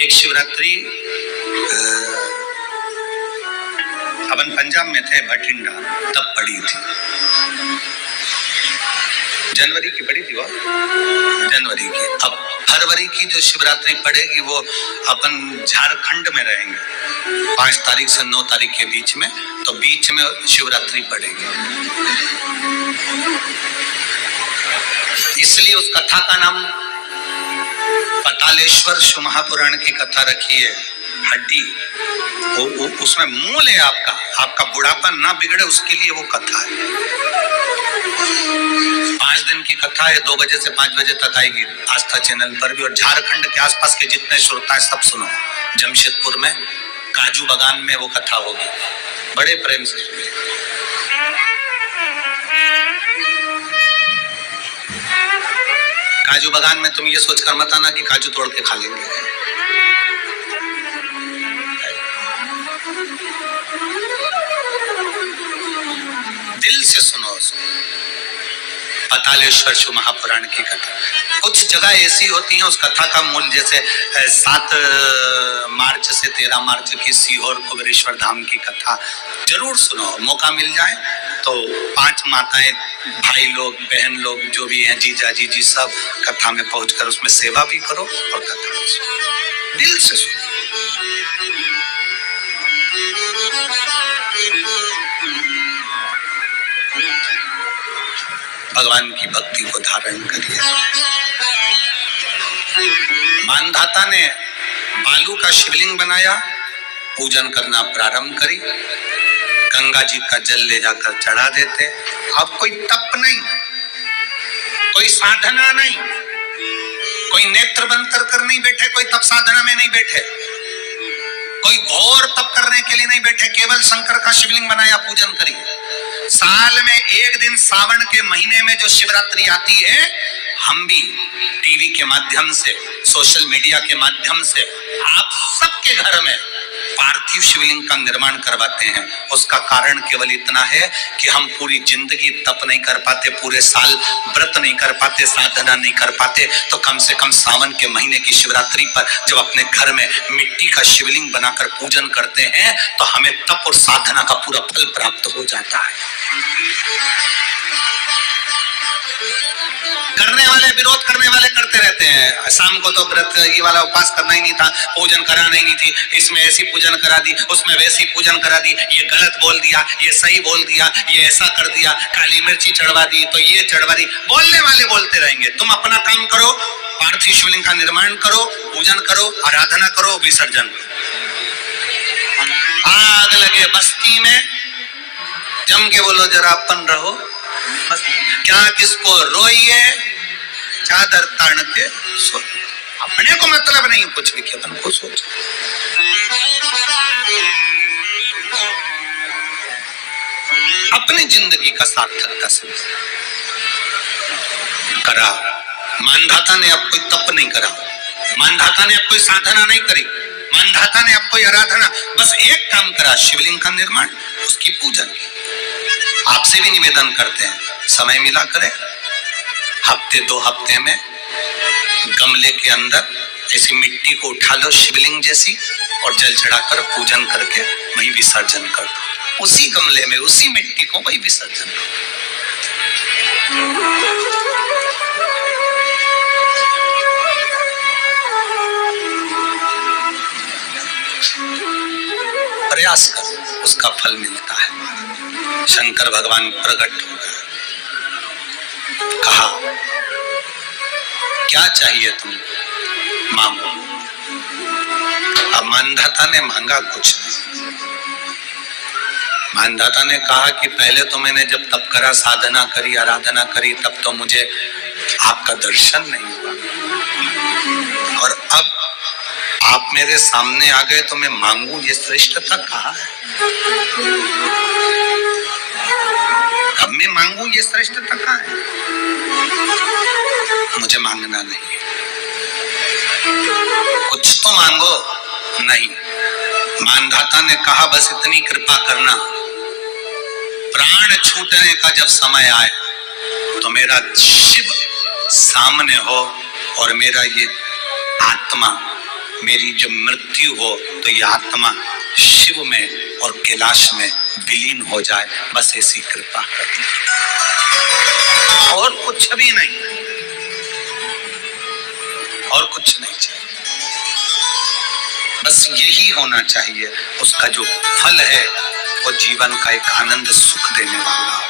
एक शिवरात्रि अपन पंजाब में थे, भटिंडा, तब पड़ी थी। जनवरी की पड़ी थी वो, जनवरी की। अब फरवरी की जो शिवरात्रि पड़ेगी वो अपन झारखंड में रहेंगे 5 तारीख से 9 तारीख के बीच में, तो बीच में शिवरात्रि पड़ेगी। इसलिए उस कथा का नाम पतालेश्वर शिव महापुराण की कथा रखी है। हड्डी उसमें मूल है आपका बुढ़ापा ना बिगड़े उसके लिए वो कथा है। 5 दिन की कथा है, 2 बजे से 5 बजे तक आएगी आस्था चैनल पर भी। और झारखंड के आसपास के जितने श्रोता है सब सुनो। जमशेदपुर में काजू बागान में वो कथा होगी, बड़े प्रेम से सुनिए। काजू बागान में तुम ये सोचकर मत आना कि काजू तोड़ के खा लेंगे। दिल से सुनो पतालेश्वर शिव महापुराण की कथा। कुछ जगह ऐसी होती हैं, उस कथा का मूल जैसे 7 मार्च से 13 मार्च की सीहोर कुबेरेश्वर धाम की कथा जरूर सुनो, मौका मिल जाए तो 5 माताएं, भाई लोग, बहन लोग जो भी हैं, जीजा जीजी सब कथा में पहुंचकर उसमें सेवा भी करो और कथा भी सुनो, दिल से सुनो। भगवान की भक्ति को धारण करिए। मानधाता ने बालू का शिवलिंग बनाया, पूजन करना प्रारंभ करी, गंगा जी का जल ले जाकर चढ़ा देते। अब कोई तप नहीं, कोई साधना नहीं, कोई नेत्र बंद कर नहीं बैठे, कोई तप साधना में नहीं बैठे, कोई घोर तप करने के लिए नहीं बैठे, केवल शंकर का शिवलिंग बनाया, पूजन करी। साल में एक दिन सावन के महीने में जो शिवरात्रि आती है, हम भी टीवी के माध्यम से, सोशल मीडिया के माध्यम से आप सबके घर में पार्थिव शिवलिंग का निर्माण करवाते हैं। उसका कारण केवल इतना है कि हम पूरी जिंदगी तप नहीं कर पाते, पूरे साल व्रत नहीं कर पाते, साधना नहीं कर पाते, तो कम से कम सावन के महीने की शिवरात्रि पर जब अपने घर में मिट्टी का शिवलिंग बनाकर पूजन करते हैं तो हमें तप और साधना का पूरा फल प्राप्त हो जाता है। करने वाले, विरोध करने वाले करते रहते हैं। शाम को तो व्रत ये वाला उपवास करना ही नहीं था, पूजन कराना ही नहीं थी, इसमें ऐसी पूजन करा दी, उसमें वैसी पूजन करा दी, ये गलत बोल दिया, ये सही बोल दिया, ये ऐसा कर दिया, काली मिर्ची चढ़वा दी तो ये चढ़वा दी। बोलने वाले बोलते रहेंगे, तुम अपना काम करो, पार्थिव शिवलिंग का निर्माण करो, पूजन करो, आराधना करो, विसर्जन। आग लगे बस्ती में, जम के बोलो जरा अपन रहो, क्या किसको रोइए, चादर तान के सो। अपने को मतलब नहीं कुछ भी, अपन को सोच। अपनी जिंदगी का सार्थकता से करा। मानधाता ने अब कोई तप नहीं करा, मानधाता ने अब कोई साधना नहीं करी, मानधाता ने अब कोई आराधना, बस एक काम करा, शिवलिंग का निर्माण, उसकी पूजन। आपसे भी निवेदन करते हैं, समय मिला करें, हफ्ते 2 हफ्ते में गमले के अंदर ऐसी मिट्टी को उठा लो शिवलिंग जैसी, और जल चढ़ाकर पूजन करके वही विसर्जन कर दो। उसी गमले में उसी मिट्टी को वही विसर्जन करो। प्रयास करो, उसका फल मिलता है। शंकर भगवान प्रकट हो गए, कहा क्या चाहिए तुमको, मांगो। अब मानधाता ने मांगा कुछ नहीं। मानधाता ने कहा कि पहले तो मैंने जब तप करा, साधना करी, आराधना करी, तब तो मुझे आपका दर्शन नहीं हुआ, और अब आप मेरे सामने आ गए तो मैं मांगू, ये श्रेष्ठता कहाँ है? अब मैं मांगू, ये श्रेष्ठता कहाँ है? मुझे मांगना नहीं है, कुछ तो मांगो। नहीं, मानधाता ने कहा बस इतनी कृपा करना, प्राण छूटने का जब समय आए तो मेरा शिव सामने हो और मेरा ये आत्मा मेरी जब मृत्यु हो तो यह आत्मा शिव में और कैलाश में विलीन हो जाए, बस ऐसी कृपा कर, और कुछ भी नहीं, और कुछ नहीं चाहिए, बस यही होना चाहिए। उसका जो फल है वो जीवन का एक आनंद सुख देने वाला हो।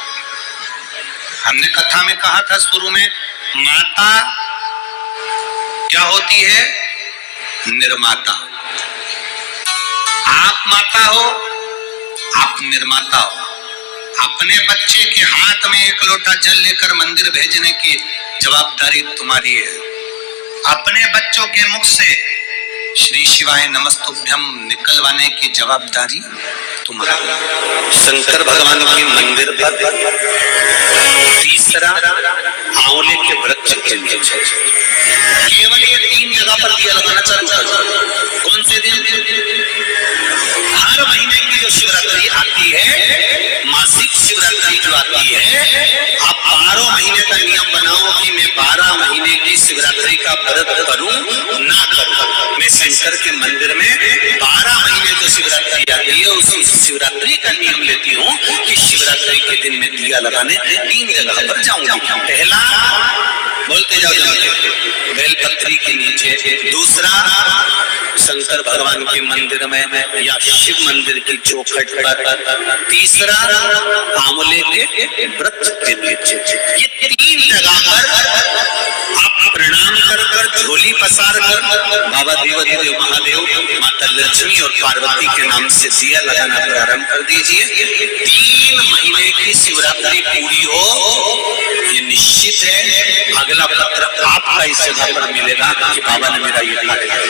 हमने कथा में कहा था शुरू में, माता क्या होती है? निर्माता। आप माता हो, आप निर्माता हो। अपने बच्चे के हाथ में एक लोटा जल लेकर मंदिर भेजने की जवाबदारी तुम्हारी है। अपने बच्चों के मुख से श्री शिवाय नमस्तुभ्यम निकलवाने की जवाबदारी तुम्हारी। शंकर भगवान के मंदिर पर तीसरा आंवले के वृक्ष के नीचे केवल ये 3 जगह पर दिया लगाना चालू कर। कौन से दिन? हर महीने की जो शिवरात्रि आती है, मासिक शिवरात्रि जो आती है, आप 12 महीने का नियम बनाओ कि मैं 12 महीने की शिवरात्रि का व्रत करूं ना करूं। मैं शंकर के मंदिर में 12 महीने जो शिवरात्रि आती है उस शिवरात्रि का नियम लेती हूँ कि शिवरात्रि के दिन में दिया लगाने 3 जगह पर जाऊंगी। पहला, बोलते जाओ बेलपत्री के नीचे। दूसरा, शंकर भगवान के मंदिर में या शिव मंदिर की चौखट पर। तीसरा, आंवले के वृक्ष के नीचे। ये 3 जगह पर आप प्रणाम कर झोली पसार कर बाबा देव महादेव, माता लक्ष्मी और पार्वती के नाम से दिया लगाना प्रारंभ कर दीजिए। 3 महीने की शिवरात्रि पूरी हो, ये निश्चित है अगला पत्र आपका इस जगह पर मिलेगा कि बाबा ने मेरा ये कार्य किया।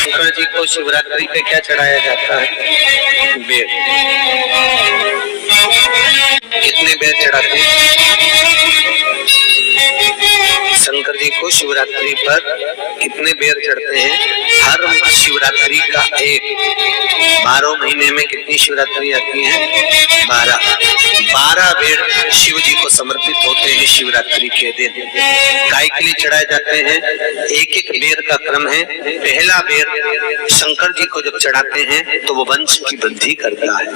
शंकर जी को शिवरात्रि पे क्या चढ़ाया जाता है? बेर। कितने बेर चढ़ाते हैं? शंकर जी को शिवरात्रि पर कितने बेर चढ़ते हैं? हर शिवरात्रि का एक। 12 महीने में कितनी शिवरात्रि आती है? 12 बेर शिव जी को समर्पित होते हैं शिवरात्रि के दिन। गाय के लिए चढ़ाए जाते हैं, एक बेर का क्रम है। पहला बेर शंकर जी को जब चढ़ाते हैं तो वो वंश की वृद्धि करता है।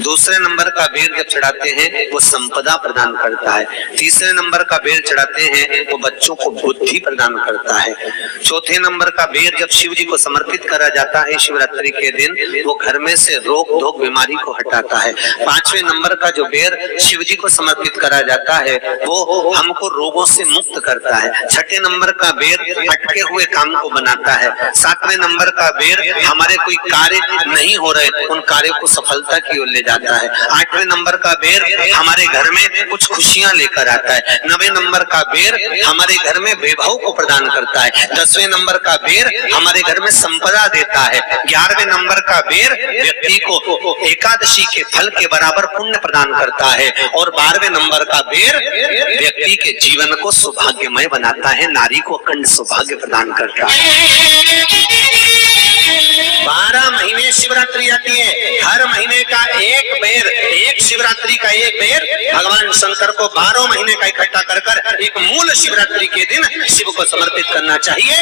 दूसरे नंबर का बेर जब चढ़ाते हैं वो संपदा प्रदान करता है। तीसरे नंबर का बेर चढ़ाते हैं वो बच्चों को बुद्धि प्रदान करता है। चौथे नंबर का बेर जब शिव जी को समर्पित करा जाता है शिवरात्रि के दिन, वो घर में से रोग धोक बीमारी को हटाता है। 5वें नंबर का जो बेर शिव जी को समर्पित करा जाता है वो हमको रोगों से मुक्त करता है। 6ठे नंबर का बेर अटके हुए काम को बनाता है। 7वें नंबर का बेर हमारे कोई कार्य नहीं हो रहे उन कार्यों को सफलता की ओर ले जाता है। 8वें नंबर का बेर हमारे घर में कुछ खुशियां लेकर आता है। 9वें नंबर का बेर हमारे घर में वैभव को प्रदान करता है। 10वें नंबर का बेर हमारे घर में संपदा देता है। 11वें नंबर का बेर व्यक्ति को एकादशी के फल के बराबर पुण्य प्रदान करता है। और 12वें नंबर का बेर व्यक्ति के जीवन को सौभाग्यमय बनाता है, नारी को अखंड सौभाग्य प्रदान करता है। 12 महीने शिवरात्रि आती है, हर महीने का एक बेर, एक शिवरात्रि का एक बेर भगवान शंकर को 12 महीने का इकट्ठा कर एक मूल शिवरात्रि के दिन शिव को समर्पित करना चाहिए।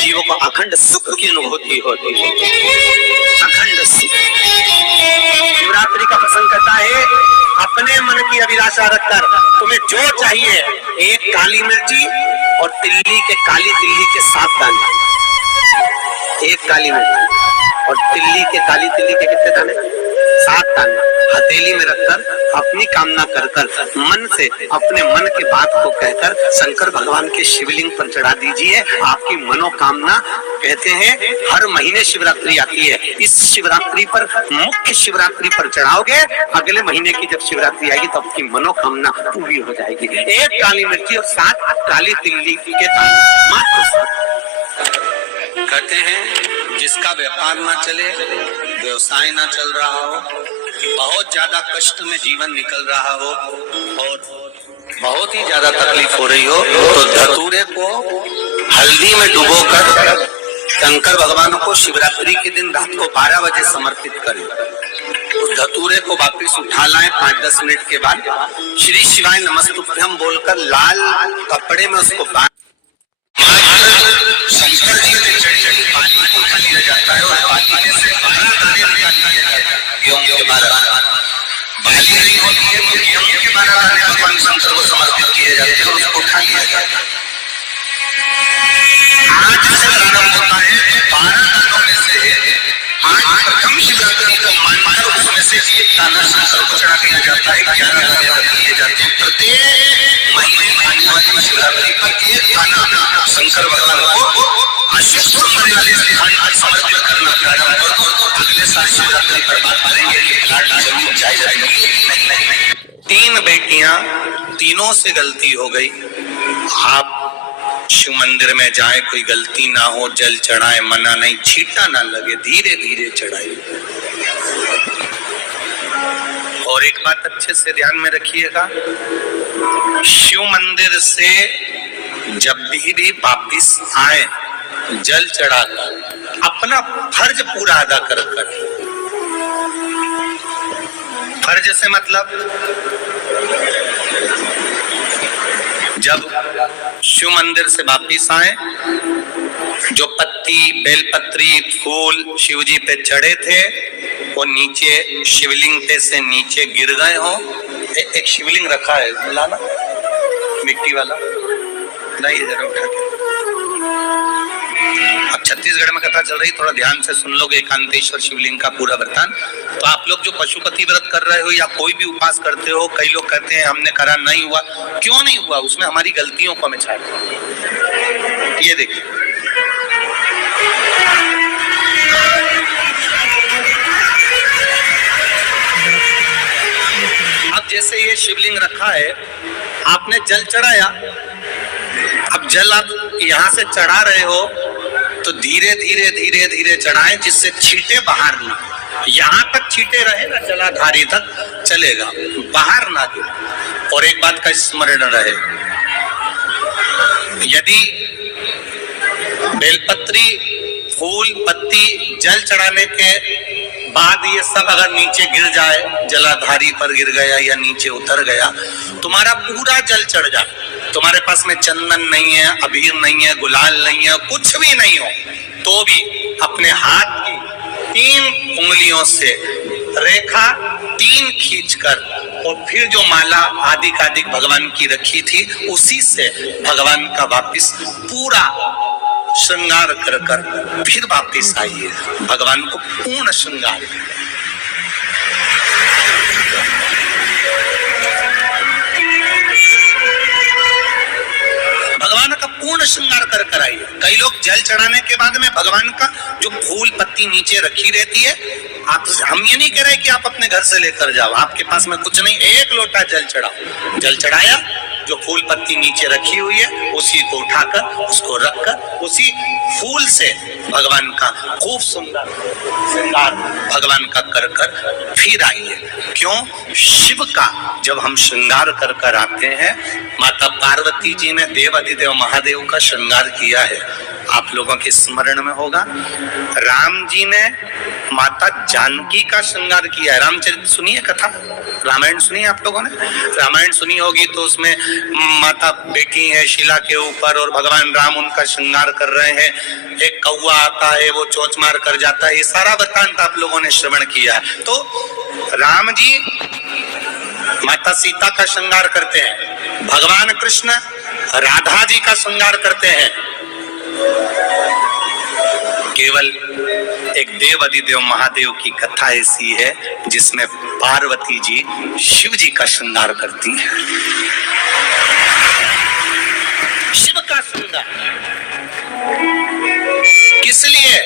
जीवों को अखंड सुख की अनुभूति होती है, अखंड सुख। शिवरात्रि का प्रसंग कहता है अपने मन की अभिलाषा रखकर तुम्हें जो चाहिए, एक काली मिर्ची और तिल्ली के काली तिल्ली के 7 दाने। एक काली मिर्ची और तिल्ली के काली तिल्ली के कितने दाने? 7 दाने हथेली में रखकर अपनी कामना कर मन से अपने मन के बात को कहकर शंकर भगवान के शिवलिंग पर चढ़ा दीजिए। आपकी मनोकामना, कहते हैं हर महीने शिवरात्रि आती है, इस शिवरात्रि पर मुख्य शिवरात्रि पर चढ़ाओगे, अगले महीने की जब शिवरात्रि आएगी तो आपकी मनोकामना पूरी हो जाएगी। एक काली मिर्ची और 7 काली तिल्ली के दाने मात्र। कहते हैं जिसका व्यापार ना चले, व्यवसाय ना चल रहा हो, बहुत ज्यादा कष्ट में जीवन निकल रहा हो और बहुत ही ज्यादा तकलीफ हो रही हो, तो धतूरे को हल्दी में डुबोकर शंकर भगवान को शिवरात्रि के दिन रात को 12 बजे समर्पित करें। उस धतूरे को वापिस उठा लाएं 5-10 मिनट के बाद, श्री शिवाय नमस्तुभ्यम बोलकर लाल कपड़े में उसको बांध शंकर जी पे चढ़ी पानी को खाली किया जाता है। आज से प्रारंभ होता है 12 दानों में से आज प्रथम शिवरात्रि को मानकर उसमें से एक दाना शंकर को चढ़ा दिया जाता है। 11 दाने रख लिए जाते हैं। प्रत्येक महीने आने वाली शिवरात्रि पर एक दाना शंकर भगवान को अशुभ वाले स्थान पर समर्पित करना प्रारंभ करो। अगले साल शिवरात्रि पर बात करेंगे कि प्लाट जमीन जायज रहेगी नहीं। 3 बेटियां, तीनों से गलती हो गई। आप शिव मंदिर में जाए, कोई गलती ना हो, जल चढ़ाए, मना नहीं, छींटा ना लगे, धीरे धीरे चढ़ाइए। और एक बात अच्छे से ध्यान में रखिएगा, शिव मंदिर से जब भी वापिस आए जल चढ़ाकर अपना फर्ज पूरा अदा कर। फर्ज से मतलब जब शिव मंदिर से वापिस आए, जो पत्ती, बेलपत्री, फूल शिव जी पे चढ़े थे वो नीचे शिवलिंग पे से नीचे गिर गए हो। एक शिवलिंग रखा है, लाना मिट्टी वाला, नहीं जरा उठा के। अब छत्तीसगढ़ में कथा चल रही, थोड़ा ध्यान से सुन लोगे एकांतेश्वर शिवलिंग का पूरा वृतांत। तो आप लोग जो पशुपति व्रत कर रहे हो या कोई भी उपास करते हो, कई लोग कहते हैं हमने करा नहीं हुआ। क्यों नहीं हुआ? उसमें हमारी गलतियों को हमें छाट। ये देखिए, अब जैसे ये शिवलिंग रखा है, आपने जल चढ़ाया, अब जल आप यहां से चढ़ा रहे हो तो धीरे धीरे धीरे धीरे चढ़ाएं, जिससे छींटे बाहर ना, यहां तक छींटे रहे ना, जलाधारी तक चलेगा, बाहर ना गिरे। और एक बात का स्मरण रहे, यदि बेलपत्री, फूल, पत्ती जल चढ़ाने के बाद ये सब अगर नीचे गिर जाए, जलाधारी पर गिर गया या नीचे उतर गया, तुम्हारा पूरा जल चढ़ जाए, तुम्हारे पास में चंदन नहीं है, अबीर नहीं है, गुलाल नहीं है, कुछ भी नहीं हो, तो भी अपने हाथ की 3 उंगलियों से रेखा 3 खींचकर और फिर जो माला आदि भगवान की रखी थी उसी से भगवान का वापिस पूरा श्रृंगार कर फिर वापिस आइए, भगवान को पूर्ण श्रृंगार। भगवान का पूर्ण श्रृंगार कर आइए। कई लोग जल चढ़ाने के बाद में भगवान का जो फूल पत्ती नीचे रखी रहती है, हम ये नहीं कह रहे कि आप अपने घर से लेकर जाओ, आपके पास में कुछ नहीं, 1 लोटा जल चढ़ाओ। जल चढ़ाया, जो फूल पत्ती नीचे रखी हुई है उसी को उठाकर, उसको रखकर, उसी फूल से भगवान का खूब सुंदर श्रृंगार भगवान का कर फिर आइए। क्यों? शिव का जब हम श्रृंगार कर आते हैं, माता पार्वती जी ने देवाधिदेव महादेव का श्रृंगार किया है, आप लोगों के स्मरण में होगा। राम जी ने माता जानकी का श्रृंगार किया है। रामचरित सुनिए कथा, रामायण सुनिए आप लोगों ने, रामायण सुनी होगी तो उसमें माता बैठी है शिला के ऊपर और भगवान राम उनका श्रृंगार कर रहे हैं। एक कौवा आता है, वो चोंच मार कर जाता है, ये सारा वृत्तांत आप लोगों ने श्रवण किया है। तो राम जी माता सीता का श्रृंगार करते हैं, भगवान कृष्ण राधा जी का श्रृंगार करते हैं। केवल एक देव अधिदेव महादेव की कथा ऐसी है जिसमें पार्वती जी शिव जी का श्रृंगार करती है। शिव का श्रृंगार किस लिए?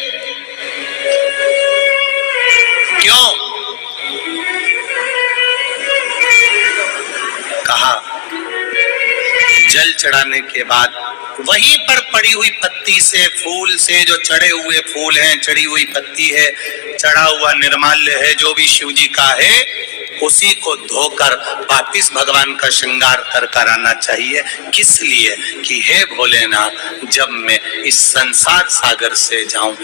क्यों? कहा जल चढ़ाने के बाद वहीं पर पड़ी हुई पत्ती से, फूल से, जो चढ़े हुए फूल हैं, चढ़ी हुई पत्ती है, चढ़ा हुआ निर्माल्य है, जो भी शिव जी का है, उसी को धोकर वापिस भगवान का श्रृंगार कर आना चाहिए। किस लिए? कि हे भोलेनाथ, जब मैं इस संसार सागर से जाऊं,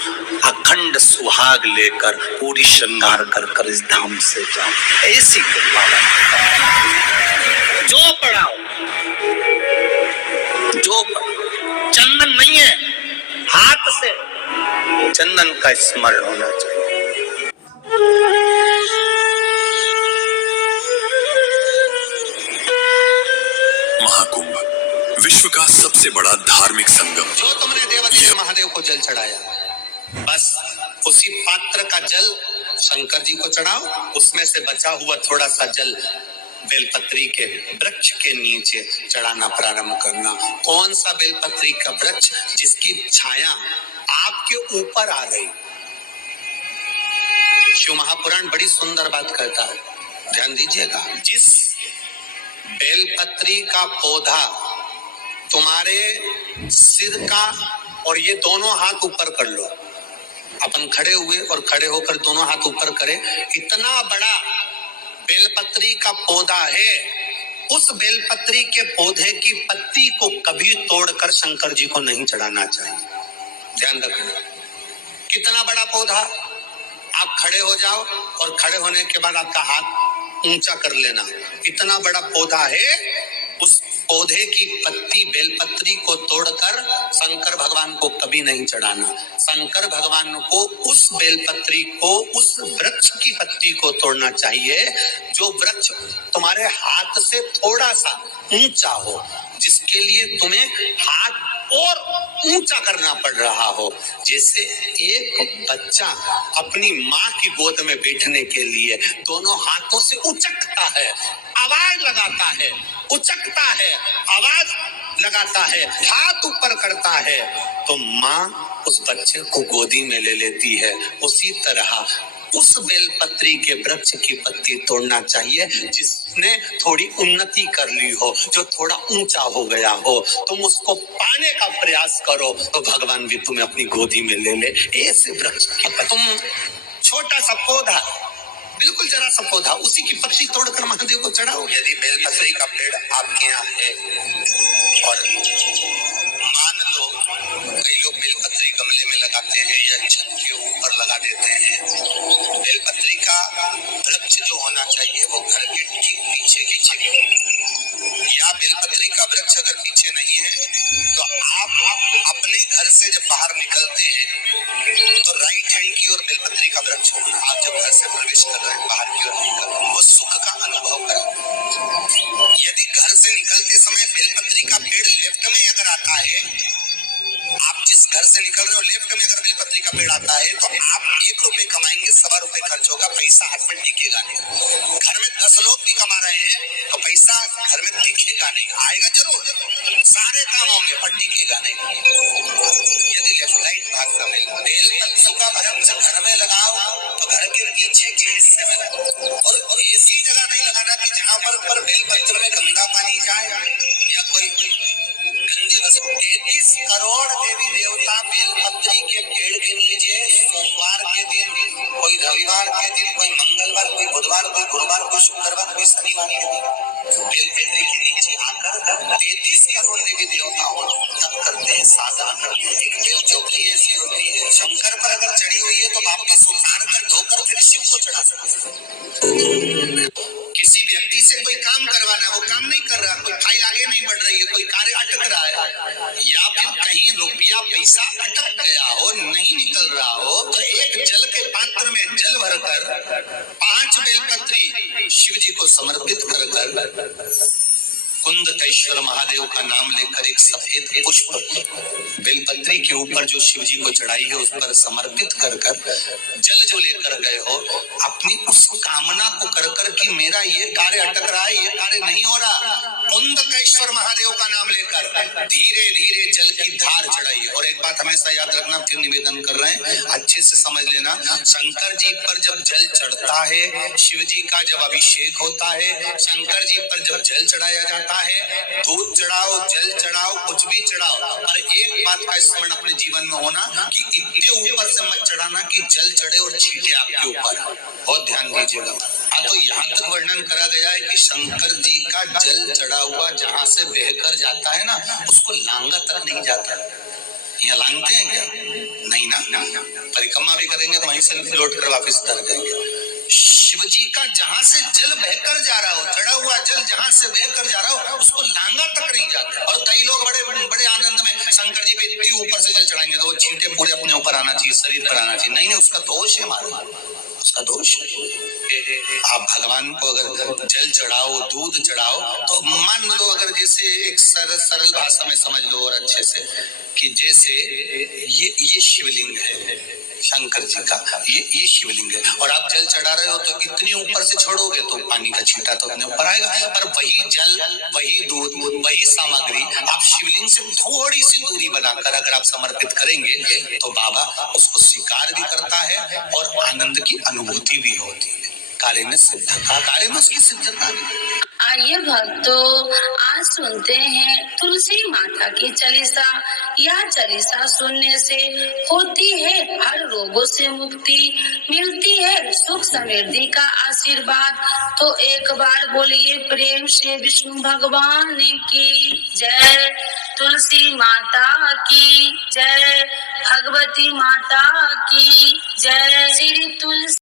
अखंड सुहाग लेकर पूरी श्रृंगार कर इस धाम से जाऊं, ऐसी कृपा जो पढ़ाओ, जो चंदन नहीं है, हाथ से चंदन का स्मरण होना चाहिए। महाकुंभ विश्व सबसे बड़ा धार्मिक संगम। जो तुमने देवदेव महादेव को जल चढ़ाया, बस उसी पात्र का जल शंकर जी को चढ़ाओ, उसमें से बचा हुआ थोड़ा सा जल बेलपत्री के वृक्ष के नीचे चढ़ाना प्रारंभ करना। कौन सा बेलपत्री का वृक्ष? जिसकी छाया आपके ऊपर आ गई। शिव महापुराण बड़ी सुंदर बात कहता है, ध्यान दीजिएगा। जिस बेलपत्री का पौधा तुम्हारे सिर का, और ये दोनों हाथ ऊपर कर लो, अपन खड़े हुए और खड़े होकर दोनों हाथ ऊपर करें, इतना बड़ा बेलपत्री का पौधा है, उस बेलपत्री के पौधे की पत्ती को कभी तोड़कर शंकर जी को नहीं चढ़ाना चाहिए। ध्यान रखना। कितना बड़ा पौधा, आप खड़े हो जाओ और खड़े होने के बाद आपका हाथ ऊंचा कर लेना। इतना बड़ा पौधा है, उस पौधे की पत्ती बेलपत्री को तोड़कर शंकर भगवान को कभी नहीं चढ़ाना। शंकर भगवान को उस बेलपत्री को, उस वृक्ष की पत्ती को तोड़ना चाहिए जो वृक्ष तुम्हारे हाथ से थोड़ा सा ऊंचा हो, जिसके लिए तुम्हें हाथ और ऊंचा करना पड़ रहा हो। जैसे एक बच्चा अपनी माँ की गोद में बैठने के लिए दोनों हाथों से उचकता है, आवाज लगाता है, उचकता है, आवाज लगाता है, हाथ ऊपर करता है, तो माँ उस बच्चे को गोदी में ले लेती है। उसी तरह उस बेलपत्री के वृक्ष की पत्ती तोड़ना चाहिए जिसने थोड़ी उन्नति कर ली हो, जो थोड़ा ऊंचा हो गया हो। तुम उसको पाने का प्रयास करो तो भगवान भी तुम्हें अपनी गोदी में ले ले। ऐसे वृक्ष की तुम छोटा सा पौधा, बिल्कुल जरा सा पौधा, उसी की पत्ती तोड़कर महादेव को चढ़ाओ। यदि बेलपत्री का पेड़ आपके यहाँ है और मान लो कई लोग बेलपत्री गमले में लगाते हैं या छत के ऊपर लगा देते हैं, बेलपत्री का वृक्ष जो होना चाहिए वो घर के ठीक पीछे की जगह, या बेलपत्री का वृक्ष अगर पीछे नहीं है तो आप अपने घर से जब बाहर निकलते हैं तो राइट हैंड की ओर बेलपत्री का वृक्ष होगा। आप जब घर से प्रवेश कर रहे हैं, बाहर की ओर निकल रहे हैं, वो सुख का अनुभव करें। यदि घर से निकलते समय बेलपत्री का पेड़ लेफ्ट में अगर आता है, आप जिस घर से निकल रहे हो लेफ्ट में अगर बेलपत्री का पेड़ आता है तो आप 1 रुपए कमाएंगे, 1.25 रुपए खर्च होगा, पैसा हाथ में टिकेगा नहीं। घर में 10 लोग भी कमा रहे हैं तो पैसा घर में दिखेगा नहीं, आएगा जरूर, सारे काम होंगे पर टिकेगा नहीं। यदि लेफ्ट राइट भाग का बेलपत्री का वृक्ष घर में लगाओ तो घर के पीछे के हिस्से में लगाओ, और ऐसी जगह नहीं लगाना कि जहाँ पर बेलपत्र में गंदा पानी जाए या कोई गंदी वस्तु। 33 करोड़ देवी देवता बेलपत्री के पेड़ के नीचे सोमवार के दिन, कोई रविवार के दिन, कोई मंगलवार, कोई बुधवार, कोई गुरुवार, कोई शुक्रवार, कोई शनिवार के दिन बेलपत्री के नीचे आकर 33 करोड़ देवी देवता तप करते हैं, साधना करते हैं। एक बेल चौकी ऐसी होती है, शंकर पर अगर चढ़ी हुई है तो वापस उतार कर धोकर फिर शिव को चढ़ा सकते। किसी व्यक्ति से कोई काम करवाना है, वो काम नहीं कर रहा, कोई फाइल आगे नहीं बढ़ रही है, कोई कार्य अटक रहा है, या फिर कहीं रुपया पैसा अटक गया हो, नहीं निकल रहा हो, तो एक जल के पात्र में जल भरकर 5 बेलपत्री शिव जी को समर्पित कर कुंदकेश्वर महादेव का नाम लेकर एक सफेद पुष्प बेलपत्री के ऊपर जो शिव जी को चढ़ाई है उस पर समर्पित कर जल जो लेकर गए हो, अपनी उस कामना को कर कि मेरा ये कार्य अटक रहा है, ये कार्य नहीं हो रहा, कुंदकेश्वर महादेव का नाम लेकर धीरे धीरे जल की धार चढ़ाई। और एक बात हमेशा याद रखना, फिर निवेदन कर रहे हैं, अच्छे से समझ लेना, शंकर जी पर जब जल चढ़ता है, शिव जी का जब अभिषेक होता है, शंकर जी पर जब जल चढ़ाया जाता है, दूध चढ़ाओ, जल चढ़ाओ, कुछ भी चढ़ाओ, और एक बात का स्मरण अपने जीवन में होना कि इतने ऊपर से मत चढ़ाना कि जल चढ़े और छींटे आपके ऊपर। बहुत ध्यान दीजिएगा। हाँ, तो यहाँ तक वर्णन करा गया है कि शंकर जी का जल चढ़ा हुआ जहाँ से बहकर जाता है ना, उसको लांगा तक नहीं जाता। यहाँ लांगते हैं क्या? नहीं ना, परिक्रमा भी करेंगे तो वहीं से लौट कर वापस उतर जाएंगे। शिव जी का जहां से जल बहकर जा रहा हो, चढ़ा हुआ जल जहां से बहकर जा रहा हो, उसको लांगा तक नहीं जाता। और कई लोग बड़े बड़े आनंद में शंकर जी पे इतनी ऊपर से जल चढ़ाएंगे तो वो छींटे पूरे अपने ऊपर आना चाहिए, शरीर पर आना चाहिए। नहीं, उसका दोष है, मारो उसका दोष है। आप भगवान को अगर जल चढ़ाओ, दूध चढ़ाओ, तो मान लो अगर जैसे एक सरल भाषा में समझ लो और अच्छे से, कि जैसे ये शिवलिंग है शंकर जी का, ये शिवलिंग है, और आप जल चढ़ा रहे हो तो इतनी ऊपर से छोड़ोगे तो पानी का छींटा तो अपने ऊपर आएगा, पर वही जल, वही दूध, वही सामग्री आप शिवलिंग से थोड़ी सी दूरी बनाकर अगर आप समर्पित करेंगे तो बाबा उसको स्वीकार भी करता है और आनंद की अनुभूति भी होती है। कार्य में सिद्धता, कार्य में उसकी सिद्धता। आइए भक्तों, आज सुनते हैं तुलसी माता की चालीसा। यह चालीसा सुनने से होती है हर रोगों से मुक्ति, मिलती है सुख समृद्धि का आशीर्वाद। तो एक बार बोलिए प्रेम से विष्णु भगवान की जय, तुलसी माता की जय, भगवती माता की जय। श्री तुलसी